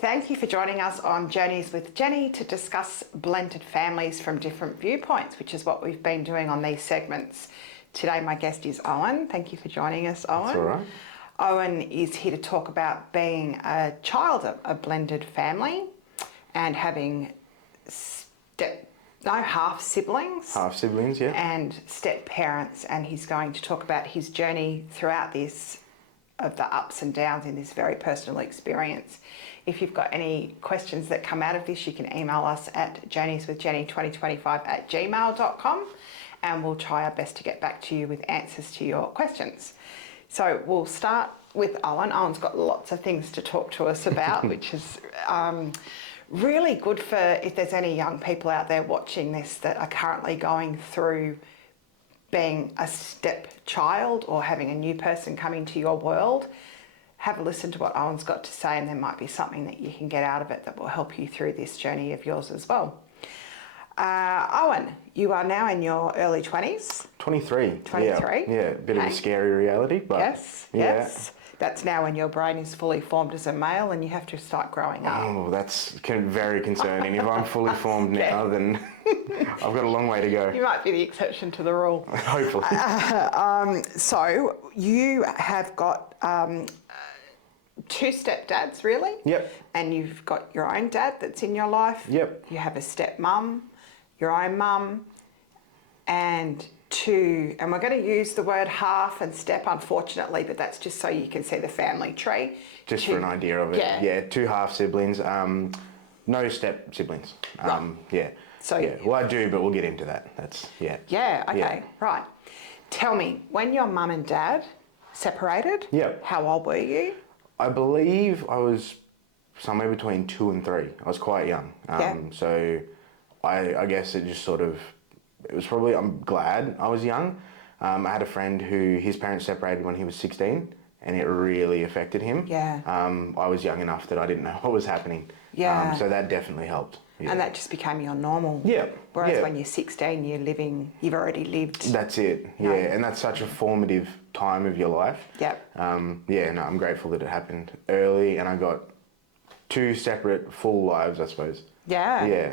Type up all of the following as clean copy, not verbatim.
Thank you for joining us on Journeys with Jenni to discuss blended families from different viewpoints, which is what we've been doing on these segments. Today my guest is Owen. Thank you for joining us, Owen. That's all right. Owen is here to talk about being a child of a blended family and having half siblings. Half siblings, yeah. And step parents, and he's going to talk about his journey throughout this, of the ups and downs in this very personal experience. If you've got any questions that come out of this, you can email us at journeyswithjenni2025@gmail.com and we'll try our best to get back to you with answers to your questions. So we'll start with Owen. Owen's got lots of things to talk to us about, which is really good for if there's any young people out there watching this that are currently going through being a stepchild or having a new person come into your world. Have a listen to what Owen's got to say, and there might be something that you can get out of it that will help you through this journey of yours as well. Owen, you are now in your early 20s. 23. 23. Yeah, a bit of a scary reality, but yes. That's now when your brain is fully formed as a male and you have to start growing up. Oh, that's very concerning. If I'm fully formed now, then I've got a long way to go. You might be the exception to the rule. Hopefully. So you have got two stepdads, really? Yep. And you've got your own dad that's in your life. Yep. You have a stepmum, your own mum, and and we're going to use the word half and step, unfortunately, but that's just so you can see the family tree. Just for an idea of it. Yeah, two half siblings, no step siblings. Right. Yeah. So yeah. Well, I do, but we'll get into that. Yeah, okay, right. Tell me, when your mum and dad separated, how old were you? I believe I was somewhere between 2 and 3. I was quite young. So I guess it just sort of, it was probably, I'm glad I was young. I had a friend who his parents separated when he was 16 and it really affected him. Yeah. I was young enough that I didn't know what was happening. Yeah. So that definitely helped. Yeah. And that just became your normal. Yeah. Whereas when you're 16, you've already lived. That's it. Yeah. And that's such a formative time of your life. Yep. I'm grateful that it happened early and I got 2 separate full lives, I suppose. Yeah,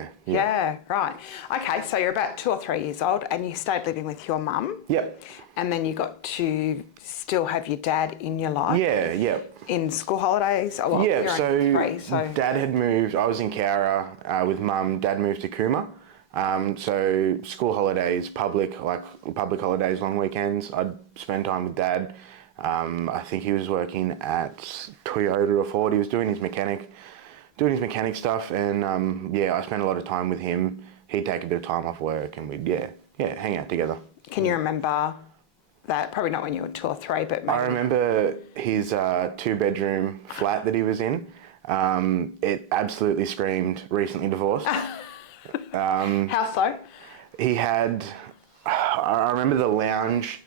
right. Okay, so you're about 2 or 3 years old and you stayed living with your mum. Yep. And then you got to still have your dad in your life. Yeah. In school holidays? So Dad had moved, I was in Cowra with Mum, Dad moved to Cooma. So school holidays, public holidays, long weekends, I'd spend time with Dad. I think he was working at Toyota or Ford, he was doing his mechanic stuff, and I spent a lot of time with him. He'd take a bit of time off work and we'd hang out together. Can you remember that? Probably not when you were 2 or 3, but maybe. I remember his 2-bedroom flat that he was in. It absolutely screamed recently divorced. How so? He had, I remember the lounge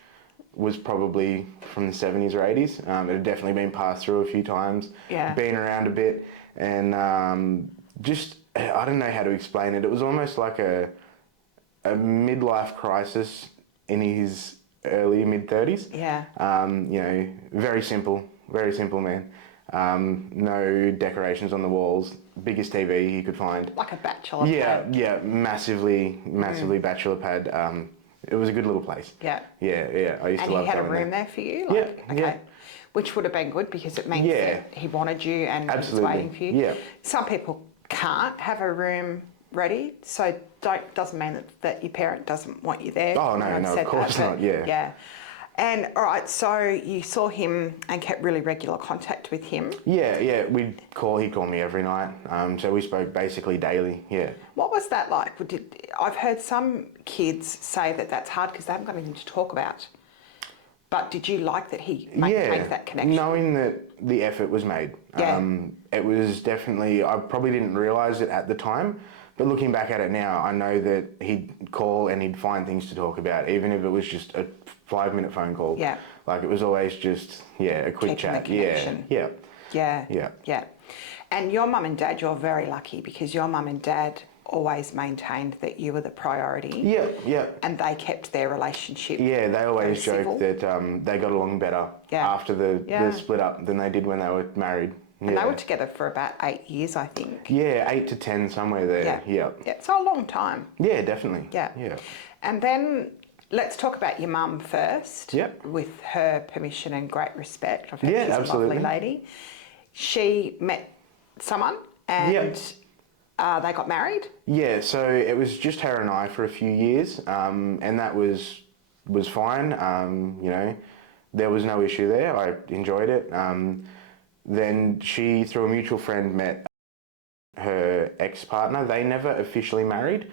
was probably from the 70s or 80s. It had definitely been passed through a few times, been around a bit. And I don't know how to explain it. It was almost like a midlife crisis in his early mid-30s. Yeah. Very simple man. No decorations on the walls. Biggest TV he could find. Like a bachelor pad. Yeah, massively bachelor pad. It was a good little place. Yeah. Yeah. I used to love going there. And he had a room there for you? Okay. Which would have been good because it means that he wanted you and was waiting for you. Yeah. Some people can't have a room ready, so doesn't mean that your parent doesn't want you there. Oh, no, of course not, Yeah. And, all right, so you saw him and kept really regular contact with him? Yeah, he'd call me every night, so we spoke basically daily, yeah. What was that like? I've heard some kids say that that's hard because they haven't got anything to talk about. But did you like that he maintained that connection? Knowing that the effort was made. It was definitely, I probably didn't realise it at the time, but looking back at it now, I know that he'd call and he'd find things to talk about, even if it was just a 5-minute phone call. Yeah. Like it was always just, a quick chat. The connection. Yeah. And your mum and dad, you're very lucky because your mum and dad always maintained that you were the priority. Yeah. And they kept their relationship. Yeah, they always joked that they got along better after the split up than they did when they were married. And they were together for about 8 years, I think. Yeah, 8 to 10, somewhere there. Yeah. Yeah, so a long time. Yeah, definitely. Yeah. Yeah. And then let's talk about your mum first. Yep. With her permission and great respect. I've heard she's absolutely. a lovely lady. She met someone and they got married. Yeah, so it was just her and I for a few years, and that was fine. You know, there was no issue there. I enjoyed it. Then she, through a mutual friend, met her ex-partner. They never officially married.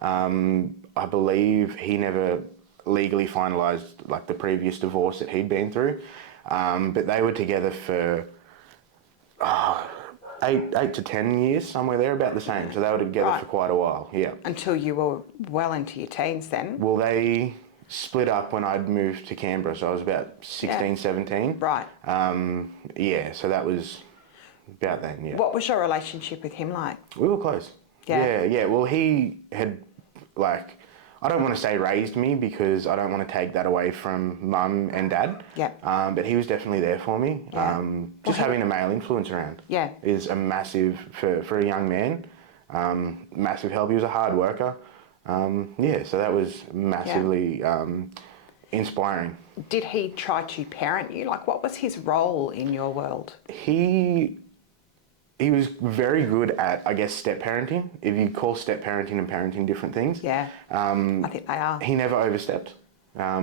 I believe he never legally finalised like the previous divorce that he'd been through, but they were together for 8 to 10 years, somewhere there, about the same. So they were together for quite a while. Yeah. Until you were well into your teens, then. Well, they split up when I'd moved to Canberra, so I was about 16, 17. Right. Yeah, so that was about then. Yeah. What was your relationship with him like? We were close. Yeah. Well, he had, like, I don't want to say raised me because I don't want to take that away from mum and dad. Yeah. But he was definitely there for me. Yeah. Just having a male influence around. Yeah. Is a massive, for a young man, massive help. He was a hard worker. So that was massively inspiring. Did he try to parent you? Like, what was his role in your world? He was very good at, I guess, step parenting. If you call step parenting and parenting different things. Yeah, I think they are. He never overstepped. I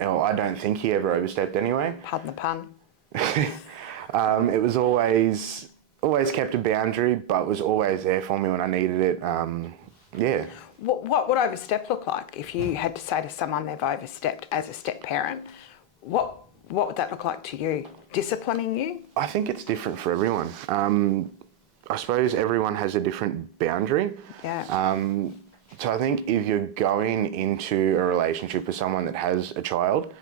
don't think he ever overstepped anyway. Pardon the pun. It was always kept a boundary, but was always there for me when I needed it. Yeah. What would overstep look like? If you had to say to someone they've overstepped as a step parent, what would that look like to you? Disciplining you? I think it's different for everyone. I suppose everyone has a different boundary. Yeah. So I think if you're going into a relationship with someone that has a child,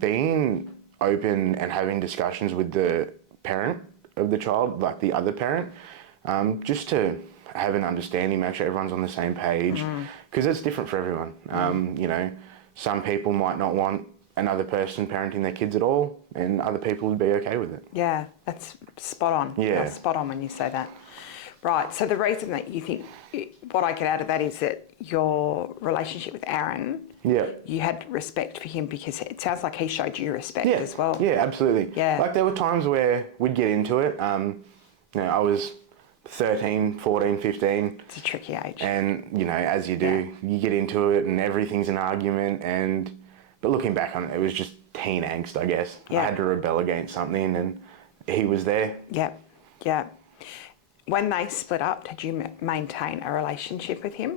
being open and having discussions with the parent of the child, like the other parent, just to have an understanding, make sure everyone's on the same page, because it's different for everyone. You know, some people might not want another person parenting their kids at all, and other people would be okay with it. Yeah, that's spot on. Yeah. That's spot on when you say that. Right, so the reason that you think, what I get out of that is that your relationship with Aaron, you had respect for him because it sounds like he showed you respect as well. Yeah, absolutely. Yeah. Like there were times where we'd get into it. You know, I was 13, 14, 15. It's a tricky age. And, you know, as you do, you get into it and everything's an argument. But looking back on it, it was just teen angst, I guess. Yeah. I had to rebel against something and he was there. Yeah. When they split up, did you maintain a relationship with him?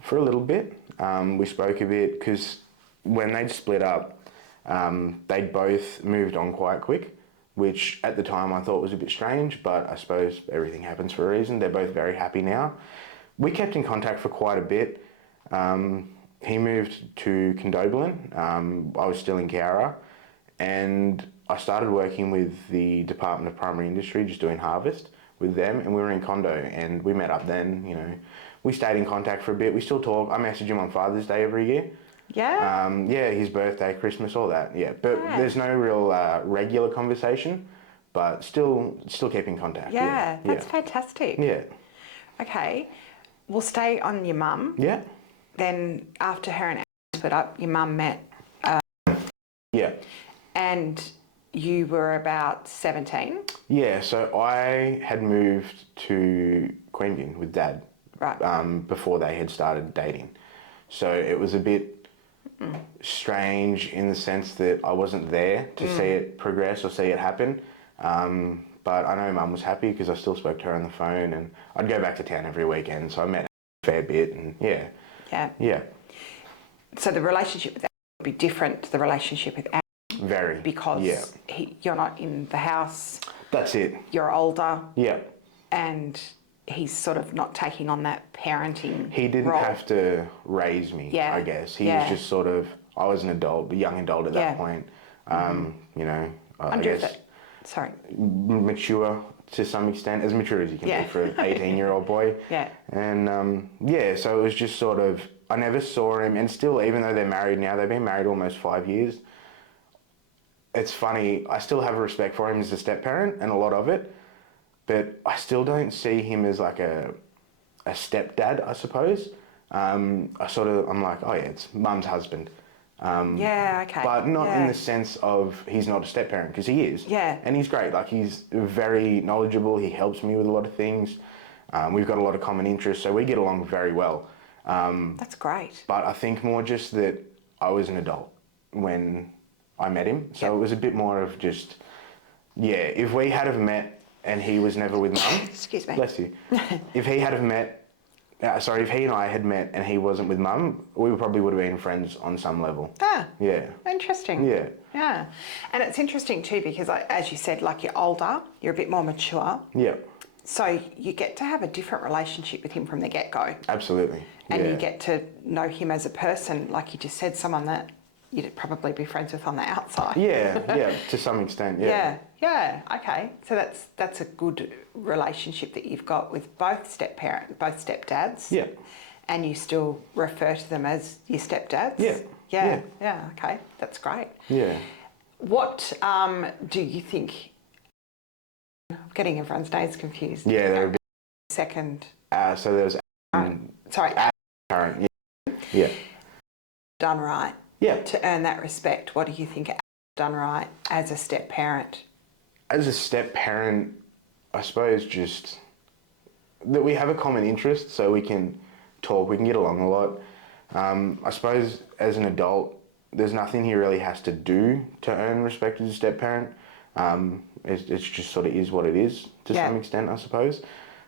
For a little bit. We spoke a bit because when they'd split up, they'd both moved on quite quick, which at the time I thought was a bit strange, but I suppose everything happens for a reason. They're both very happy now. We kept in contact for quite a bit. He moved to Condobolin. I was still in Cowra, and I started working with the Department of Primary Industry, just doing harvest with them, and we were in Condo, and we met up then. You know, we stayed in contact for a bit. We still talk. I message him on Father's Day every year. Yeah. His birthday, Christmas, all that. Yeah, but there's no real regular conversation, but still keep in contact. Yeah, that's fantastic. Yeah. Okay, we'll stay on your mum. Yeah. Then after her and Aaron split up, your mum met. Yeah. And you were about 17. Yeah, so I had moved to Queanbeyan with Dad. Right. Before they had started dating. So it was a bit strange in the sense that I wasn't there to see it progress or see it happen. But I know Mum was happy because I still spoke to her on the phone and I'd go back to town every weekend. So I met her a fair bit and yeah. So the relationship with Aaron would be different to the relationship with Aaron. Very. Because you're not in the house. That's it. You're older. Yeah. And he's sort of not taking on that parenting He didn't role. have to raise me, I guess. He was just sort of, I was an adult, a young adult at that point. You know, I guess mature to some extent, as mature as you can be for an 18-year-old boy. Yeah. And so it was just sort of, I never saw him, and still, even though they're married now, they've been married almost 5 years, it's funny, I still have a respect for him as a step-parent and a lot of it, but I still don't see him as like a stepdad, I suppose. I'm like, oh yeah, it's mum's husband. Yeah, okay. But not yeah. in the sense of he's not a step-parent, because he is. Yeah. And he's great. Like, he's very knowledgeable. He helps me with a lot of things. We've got a lot of common interests, so we get along very well. That's great. But I think more just that I was an adult when I met him. So it was a bit more of just, if we had have met and he was never with mum. Excuse me. Bless you. If he had have met, if he and I had met and he wasn't with mum, we probably would have been friends on some level. Ah. Yeah. Interesting. Yeah. Yeah. And it's interesting too because, as you said, like you're older, you're a bit more mature. Yeah. So you get to have a different relationship with him from the get-go. Absolutely. And you get to know him as a person, like you just said, someone that you'd probably be friends with on the outside. Yeah, to some extent, yeah. Yeah, okay. So that's a good relationship that you've got with both stepdads. Yeah. And you still refer to them as your stepdads. Yeah. Yeah, okay. That's great. Yeah. What do you think? I'm getting everyone's names confused. Yeah, they're a bit. Second. So there was. Sorry. Current. Yeah. Done right. Yeah. To earn that respect, what do you think done right as a step parent? As a step parent, I suppose just that we have a common interest, so we can talk, we can get along a lot. I suppose as an adult, there's nothing he really has to do to earn respect as a step parent. It's just sort of is what it is to some extent, I suppose.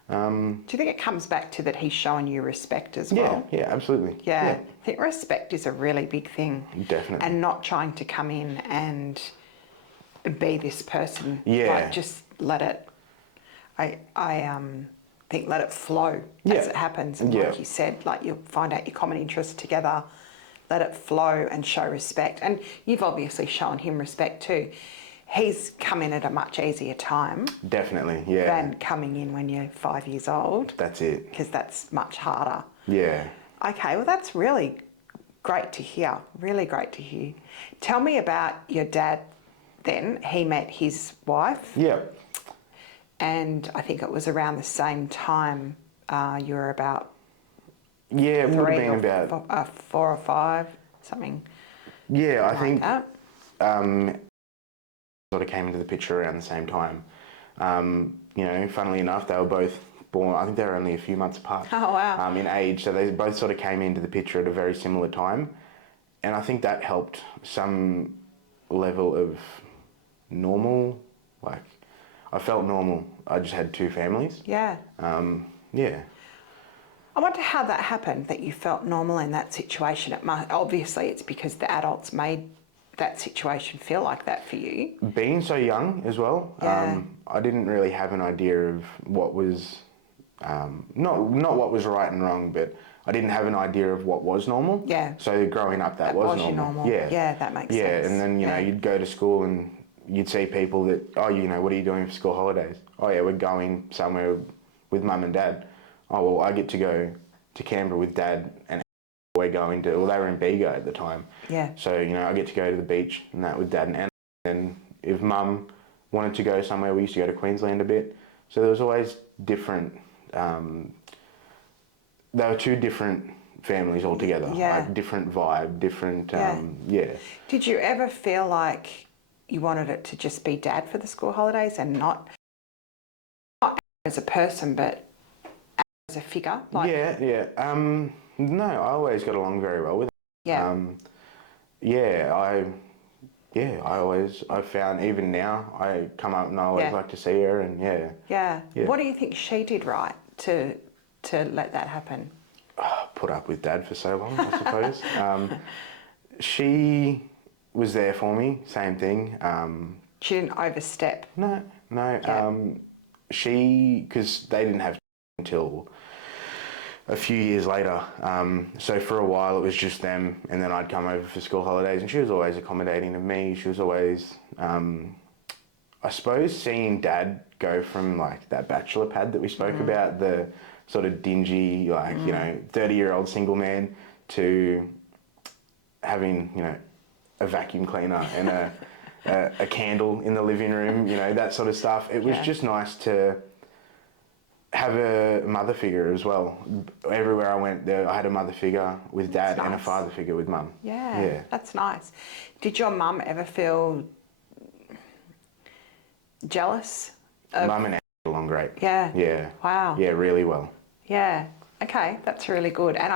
Do you think it comes back to that he's showing you respect as well? Yeah, absolutely. Yeah. I think respect is a really big thing. Definitely. And not trying to come in and be this person. Yeah. Like just let it, I think let it flow as it happens. And like you said, like you'll find out your common interests together, let it flow and show respect. And you've obviously shown him respect too. He's come in at a much easier time. Definitely, yeah. Than coming in when you're 5 years old. That's it. Because that's much harder. Yeah. Okay, well that's really great to hear. Really great to hear. Tell me about your dad then. He met his wife. Yeah. And I think it was around the same time you were about... Yeah, it would have been about... 4 or 5, something. Yeah, I think... That. Sort of came into the picture around the same time. Funnily enough, they were both born, I think they were only a few months apart. Oh, wow. In age, so they both sort of came into the picture at a very similar time. And I think that helped some level of normal, like, I felt normal. I just had 2 families. Yeah. Yeah. I wonder how that happened, that you felt normal in that situation. Obviously, it's because the adults made that situation feel like that for you. Being so young as well, I didn't really have an idea of what was, not what was right and wrong, but I didn't have an idea of what was normal. Yeah. So growing up, that was normal. Yeah, that makes sense. Yeah, and then, you'd go to school and you'd see people that, what are you doing for school holidays? Oh yeah, we're going somewhere with mum and dad. Oh, well, I get to go to Canberra with dad and we're going to, well, they were in Bega at the time. Yeah. So, I get to go to the beach and that with dad and Anna. And if mum wanted to go somewhere, we used to go to Queensland a bit. So there was always different, they were 2 different families altogether. Yeah. Like different vibe, different, yeah. Did you ever feel like you wanted it to just be dad for the school holidays and not as a person, but as a figure? Like, No, I always got along very well with him. Yeah. I found even now I come up and I always like to see her and Yeah. What do you think she did right to let that happen? Put up with dad for so long, I suppose. She was there for me, same thing. She didn't overstep. No. Yeah. Because they didn't have until a few years later. So for a while it was just them, and then I'd come over for school holidays, and she was always accommodating of me. She was always, I suppose, seeing dad go from like that bachelor pad that we spoke about, the sort of dingy, 30-year-old single man, to having, a vacuum cleaner and a candle in the living room, you know, that sort of stuff. It was just nice to have a mother figure as well. Everywhere I went, I had a mother figure with Dad and a father figure with Mum. Yeah, that's nice. Did your mum ever feel jealous? Mum and Dad get along great. Yeah. Yeah. Wow. Yeah, really well. Yeah. Okay, that's really good. And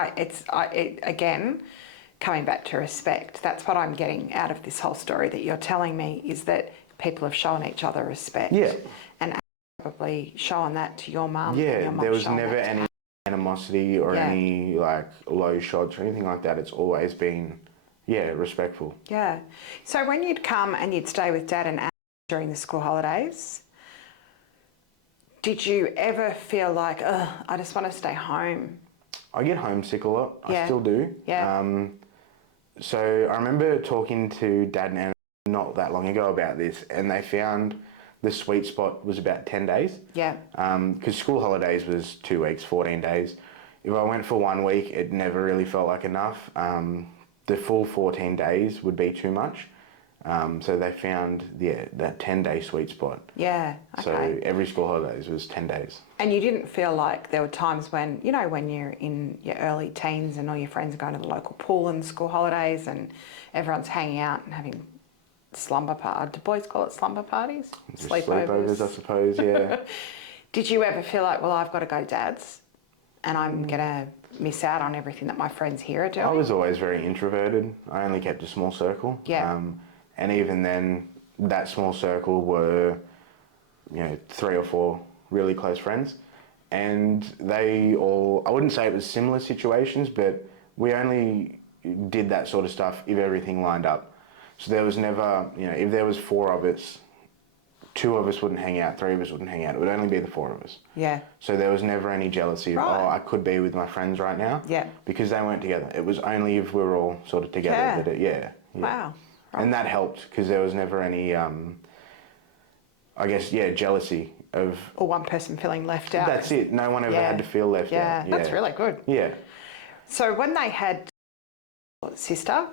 again, coming back to respect, that's what I'm getting out of this whole story that you're telling me, is that people have shown each other respect. Yeah. And probably showing that to your mum. Yeah, there was never any animosity or any like low shots or anything like that. It's always been, respectful. Yeah. So when you'd come and you'd stay with Dad and Anne during the school holidays, did you ever feel like, I just want to stay home? I get homesick a lot. Yeah. I still do. Yeah. So I remember talking to Dad and Anne not that long ago about this, and they found the sweet spot was about 10 days. Yeah. Because school holidays was 2 weeks, 14 days. If I went for 1 week, it never really felt like enough. The full 14 days would be too much. So they found, that 10-day sweet spot. Yeah, okay. So every school holidays was 10 days. And you didn't feel like there were times when, you know, when you're in your early teens and all your friends are going to the local pool in the school holidays and everyone's hanging out and having slumber parties. Do boys call it slumber parties? Sleepovers, I suppose, yeah. Did you ever feel like, well, I've got to go to Dad's and I'm going to miss out on everything that my friends here are doing? I was always very introverted. I only kept a small circle. Yeah. And even then, that small circle were, 3 or 4 really close friends. And they all, I wouldn't say it was similar situations, but we only did that sort of stuff if everything lined up. So there was never, if there was 4 of us, 2 of us wouldn't hang out, 3 of us wouldn't hang out. It would only be the 4 of us. Yeah. So there was never any jealousy of, I could be with my friends right now. Yeah. Because they weren't together. It was only if we were all sort of together that it, Wow. And that helped because there was never any, jealousy of... Or one person feeling left out. That's it. No one ever had to feel left out. Yeah, that's really good. Yeah. So when they had sister,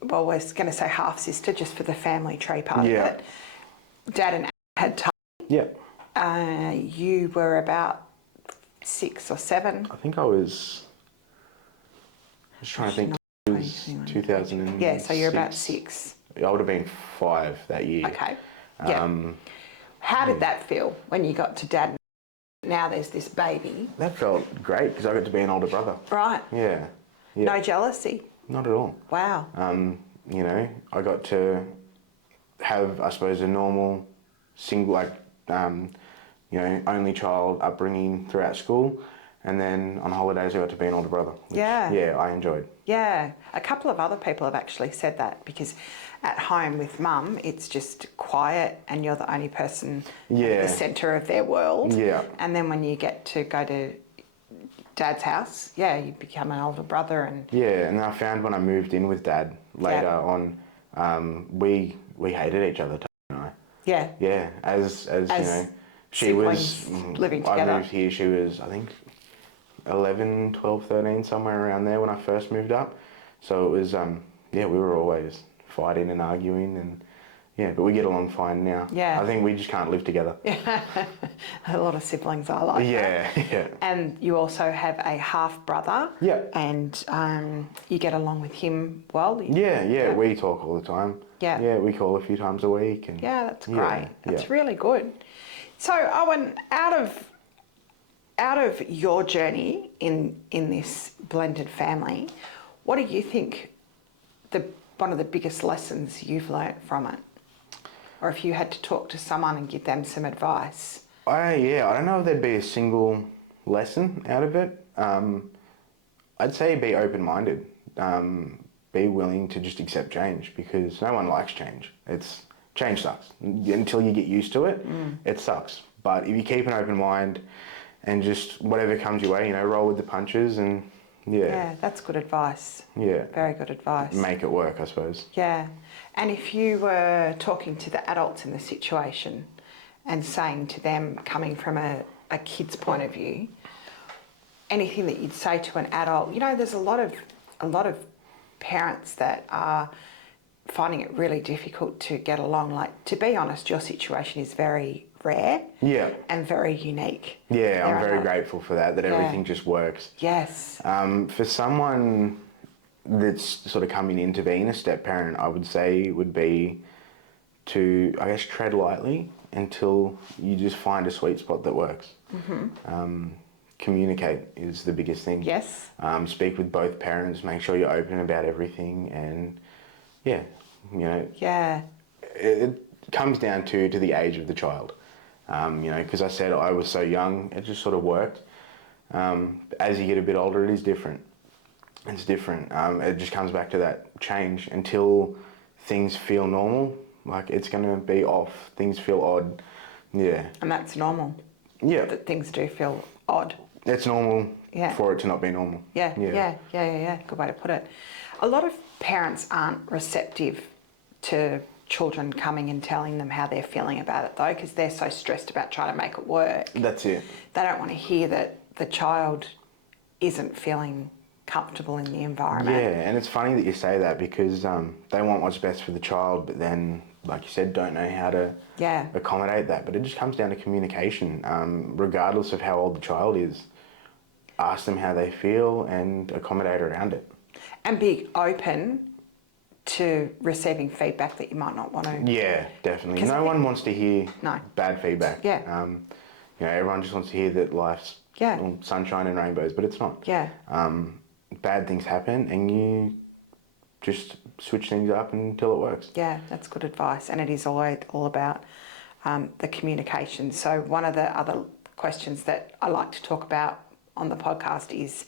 well, we're going to say half sister just for the family tree part of it. Dad and Anne had Tubby. Yeah. You were about 6 or 7. I think I was trying to think. It was 2000. Yeah, so you're about 6. I would have been 5 that year. Okay. Yeah. How did that feel when you got to Dad? Now there's this baby. That felt great because I got to be an older brother. Right. Yeah. No jealousy? Not at all. Wow. I got to have, I suppose, a normal single, only child upbringing throughout school. And then on holidays, I got to be an older brother. Which, I enjoyed. Yeah. A couple of other people have actually said that because at home with Mum, it's just quiet and you're the only person at the centre of their world. Yeah. And then when you get to go to Dad's house, you become an older brother. And I found when I moved in with Dad later on, we hated each other, Tony and I. Yeah. Yeah, as she was living together. I moved here, she was, I think, 11, 12, 13, somewhere around there when I first moved up. So it was, we were always fighting and arguing but we get along fine now. Yeah. I think we just can't live together. A lot of siblings are like that. Yeah. And you also have a half brother. Yeah. And you get along with him well. We talk all the time. Yeah. Yeah, we call a few times a week. And that's great. That's really good. So Owen, out of your journey in this blended family, what do you think one of the biggest lessons you've learnt from it? Or if you had to talk to someone and give them some advice? I don't know if there'd be a single lesson out of it. I'd say be open-minded. Be willing to just accept change because no one likes change. Change sucks. Until you get used to it, it sucks. But if you keep an open mind and just whatever comes your way, roll with the punches and Yeah, that's good advice. Yeah. Very good advice. Make it work, I suppose. Yeah. And if you were talking to the adults in the situation and saying to them, coming from a kid's point of view, anything that you'd say to an adult, there's a lot of parents that are finding it really difficult to get along. Like, to be honest, your situation is very rare. Yeah. And very unique. Yeah, I'm very grateful for that everything just works. Yes. For someone that's sort of coming into being a step parent, I would say would be to, I guess, tread lightly until you just find a sweet spot that works. Communicate is the biggest thing. Yes. Speak with both parents, make sure you're open about everything, and yeah, you know. Yeah. It comes down to the age of the child. You know, because I said I was so young, it just sort of worked. As you get a bit older, it is different. It's different. It just comes back to that change until things feel normal. Like, it's going to be off. Things feel odd. Yeah. And that's normal. Yeah. That things do feel odd. It's normal for it to not be normal. Yeah. Good way to put it. A lot of parents aren't receptive to children coming and telling them how they're feeling about it, though, because they're so stressed about trying to make it work. That's it. They don't want to hear that the child isn't feeling comfortable in the environment. Yeah, and it's funny that you say that, because they want what's best for the child, but then, like you said, don't know how to accommodate that. But it just comes down to communication, regardless of how old the child is. Ask them how they feel and accommodate around it. And be open to receiving feedback that you might not want to. Yeah, definitely. No one wants to hear bad feedback. Yeah. You know, everyone just wants to hear that life's all sunshine and rainbows, but it's not. Yeah. Bad things happen, and you just switch things up until it works. Yeah, that's good advice, and it is all about the communication. So one of the other questions that I like to talk about on the podcast is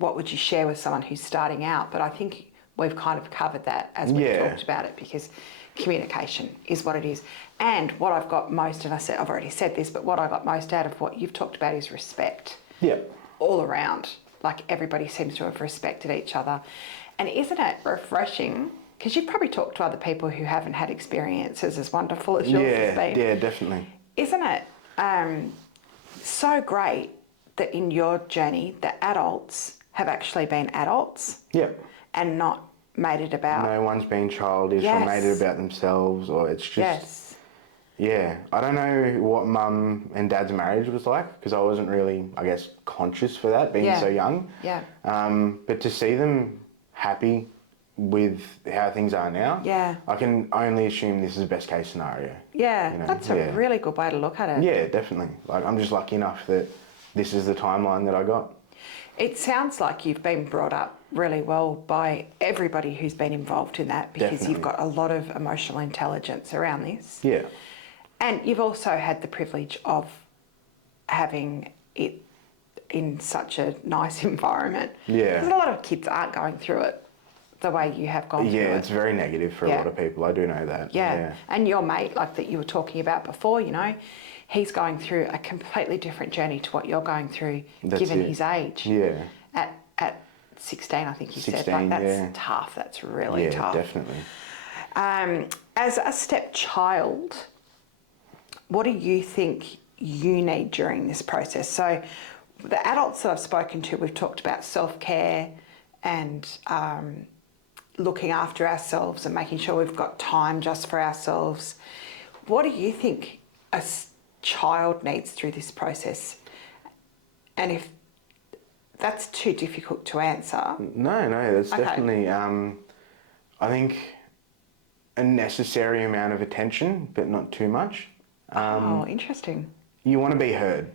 what would you share with someone who's starting out? But I think we've kind of covered that as we've talked about it, because communication is what it is. And what I've got most, and I've already said this, but what I got most out of what you've talked about is respect. Yeah. All around. Like, everybody seems to have respected each other. And isn't it refreshing? Because you've probably talked to other people who haven't had experiences as wonderful as yours has been. Yeah, definitely. Isn't it so great that in your journey, the adults have actually been adults? Yeah. And not made it about... No one's been childish or made it about themselves, or it's just... Yes. Yeah. I don't know what mum and dad's marriage was like, because I wasn't really, I guess, conscious for that, being so young. Yeah. But to see them happy with how things are now, I can only assume this is best case scenario. Yeah, you know? That's a really good way to look at it. Yeah, definitely. Like, I'm just lucky enough that this is the timeline that I got. It sounds like you've been brought up really well by everybody who's been involved in that, because you've got a lot of emotional intelligence around this. Yeah. And you've also had the privilege of having it in such a nice environment. Yeah. Because a lot of kids aren't going through it the way you have gone through it. Yeah, it's very negative for a lot of people. I do know that. Yeah. And your mate, like that you were talking about before, you know, he's going through a completely different journey to what you're going through, given his age. Yeah. At 16, I think you 16, said. Like, that's tough. That's really tough. Yeah, definitely. As a stepchild, what do you think you need during this process? So the adults that I've spoken to, we've talked about self-care and looking after ourselves and making sure we've got time just for ourselves. What do you think a child needs through this process? And if that's too difficult to answer... No, that's definitely, I think, a necessary amount of attention, but not too much. Interesting. You want to be heard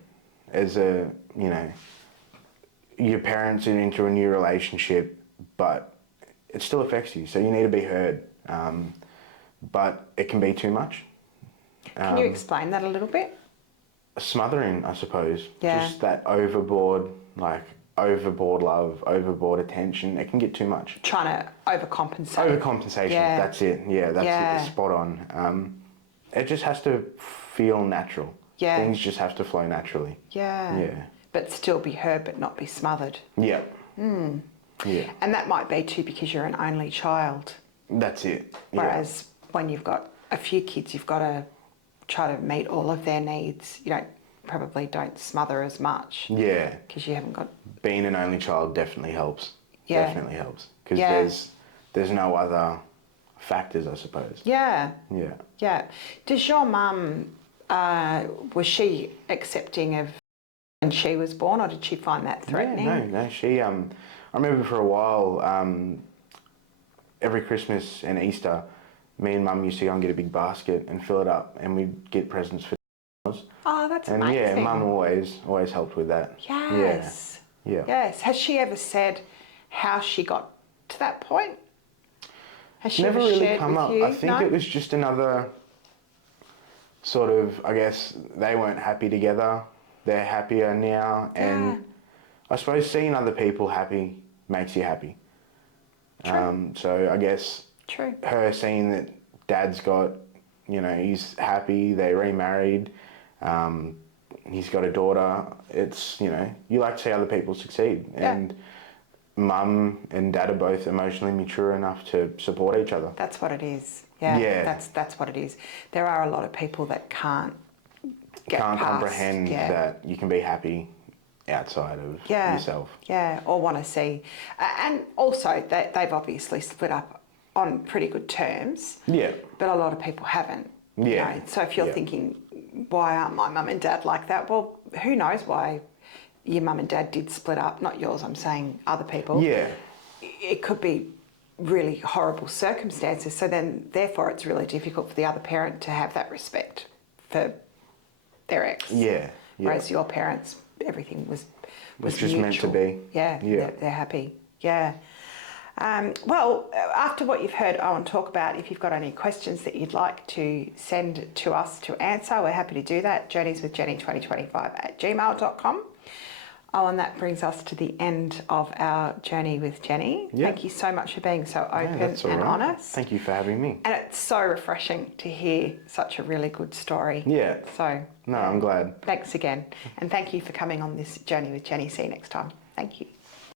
as a, you know, your parents are into a new relationship, but it still affects you, so you need to be heard. But it can be too much. Can you explain that a little bit? Smothering, I suppose. Yeah. Just that overboard love, overboard attention. It can get too much. Trying to overcompensate. Overcompensation, that's it. Yeah, that's it, spot on. It just has to feel natural. Yeah. Things just have to flow naturally. Yeah. Yeah. But still be heard, but not be smothered. Yeah. Yeah. And that might be too because you're an only child. That's it. Whereas when you've got a few kids, you've got to try to meet all of their needs. You probably don't smother as much. Yeah. Because you haven't got... Being an only child definitely helps. Yeah. Definitely helps. Because there's no other, factors, I suppose. Yeah. Yeah. Yeah. Does your mum, was she accepting of when she was born, or did she find that threatening? Yeah, no. She, I remember for a while, every Christmas and Easter, me and Mum used to go and get a big basket and fill it up, and we'd get presents for us. Oh, that's and amazing. And yeah, Mum always helped with that. Yes. Yeah. Yes. Has she ever said how she got to that point? Has she Never ever really shared come with up. you? I think it was just another sort of, I guess, they weren't happy together. They're happier now, and I suppose seeing other people happy makes you happy. True. So I guess True. her seeing that Dad's got, he's happy, they remarried, he's got a daughter. It's, you like to see other people succeed. Yeah. And Mum and Dad are both emotionally mature enough to support each other. That's what it is. Yeah. Yeah. That's what it is. There are a lot of people that can't comprehend that you can be happy outside of yourself. Yeah, or want to see. And also, they've obviously split up on pretty good terms. Yeah. But a lot of people haven't. Yeah. So if you're thinking, why aren't my mum and dad like that? Well, who knows why your mum and dad did split up? Not yours, I'm saying other people. Yeah. It could be really horrible circumstances. So then, therefore, it's really difficult for the other parent to have that respect for their ex. Yeah. Whereas your parents, everything was just mutual. meant to be. Yeah. They're happy. Yeah. Well, after what you've heard Owen talk about, if you've got any questions that you'd like to send to us to answer, we're happy to do that. journeyswithjenny2025@gmail.com. Owen, that brings us to the end of our journey with Jenni. Yep. Thank you so much for being so open and right. honest. Thank you for having me. And it's so refreshing to hear such a really good story. Yeah. So, no, I'm glad. Thanks again. And thank you for coming on this journey with Jenni. See you next time. Thank you.